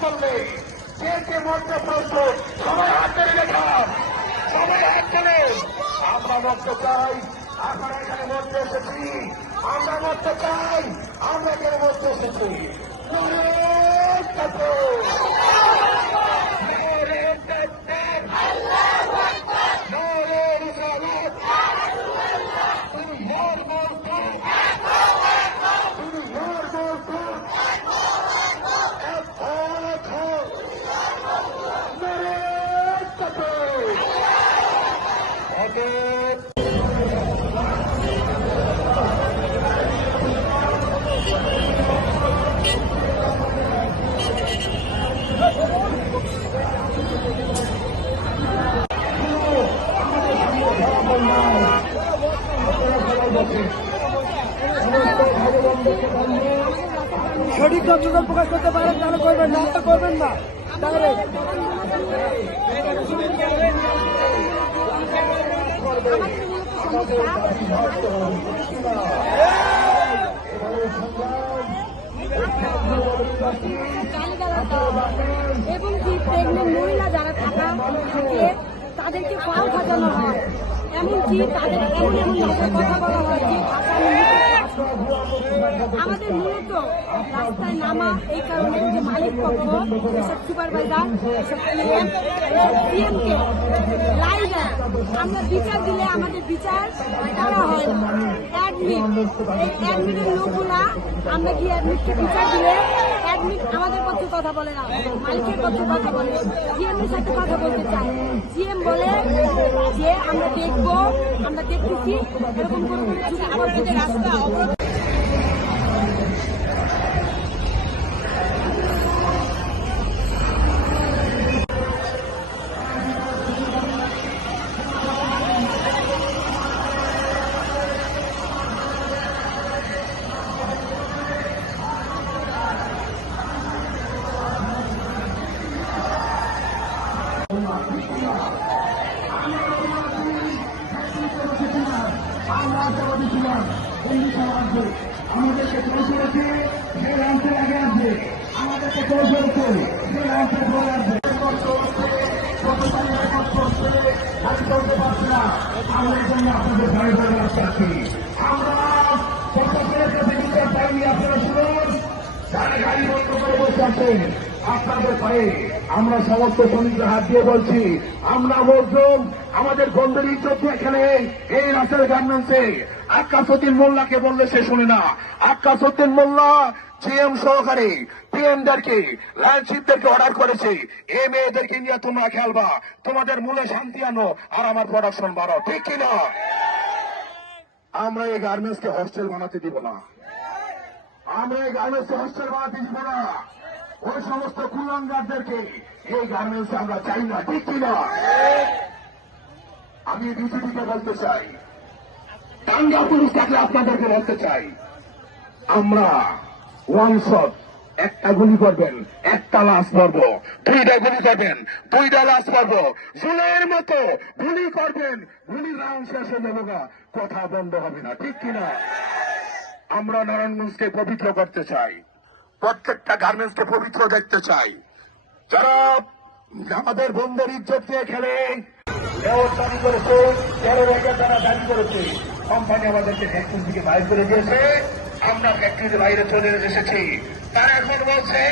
করলে কে কে মঞ্চ প্রস্তুত সবাই হাত ধরে দেখান সবাই হাত ধরে আমরা মঞ্চ চাই। আমরা এখানে মঞ্চ এসেছি। আমরা মঞ্চ চাই। আমরা এখানে মঞ্চ এসেছি। সঠিক তথ্যটা প্রকাশ করতে পারেন তাহলে করবেন না? করবেন না। এবং কি প্রেগনেন্ট মহিলা যারা থাকা থাকে, তাদেরকে পাও সাজানো হয়। এমনকি তাদের এমন এমন কথা বলা হয় যে আমাদের মূলত রাস্তায় নামা এই কারণে যে মালিক পক্ষ এসব সুপারভাইজার এসব পিএম পিএমকে লাই দেয়, আমরা বিচার দিলে আমাদের বিচার করা হয় না। অ্যাডমিট এই অ্যাডমিটের লোকগুলা আমরা গিয়ে অ্যাডমিটকে বিচার দিলে কথা বলে না। মালিকের পক্ষে কথা বলে। জিএম এর সাথে কথা বলতে চায়। জিএম বলে যে আমরা দেখব, আমরা দেখতেছি এরকম করে রাস্তা আমরা জন্য আপনাদের আসছি আমরা শুনুন। করে পায়ে আমরা সমস্ত শ্রমিকদের হাত দিয়ে বলছি, আমরা বলছুন আমাদের বন্ধের ইজ্জত এখানে এই রাসেল গার্মেন্টসে আকাশউদ্দিন মোল্লাকে বললে সে শুনে না। আকাশউদ্দিন মোল্লা জিএম সহকারে পিএমদেরকে ল্যান্ডশিপদেরকে অর্ডার করেছে। এই মেয়েদেরকে নিয়ে তোমরা খেলবা। তোমাদের মূলে শান্তি আনো আর আমার প্রোডাকশন বাড়ো ঠিক কিনা? আমরা এই গার্মেন্টসকে হস্টেল বানাতে দিব না। আমরা এই গার্মেন্টস কে হোস্টেল বানাতে দিব না। ওই সমস্ত কুলাঙ্গারদেরকে এই গার্মেন্টস আমরা চাই না। ঠিক কিনা? আমি বিজেপিকে বলতে চাই। টাঙ্গা পুলিশ থাকলে আপনাদেরকে বলতে চাই, আমরা ওয়ান শট একটা গুলি করবেন, একটা লাশ মারব। দুইটা গুলি করবেন, দুইটা লাশ মারব। জুলের মতো গুলি করবেন, গুলি রাউন্ড শেষ হয়ে যাব কথা বন্ধ হবে না, ঠিক কিনা? আমরা নারায়ণগঞ্জকে পবিত্র করতে চাই। প্রত্যেকটা গার্মেন্টসকে পবিত্র দেখতে চাই। যারা আমাদের বন্ধের ইজ্জত নিয়ে খেলে দাবি করেছে, তেরো তারা দাবি করেছে। কোম্পানি আমাদেরকে ফ্যাক্টরি থেকে বাইর করে দিয়েছে। আমরা ফ্যাক্টরির বাইরে চলে এসেছি। তারা এখন বলছে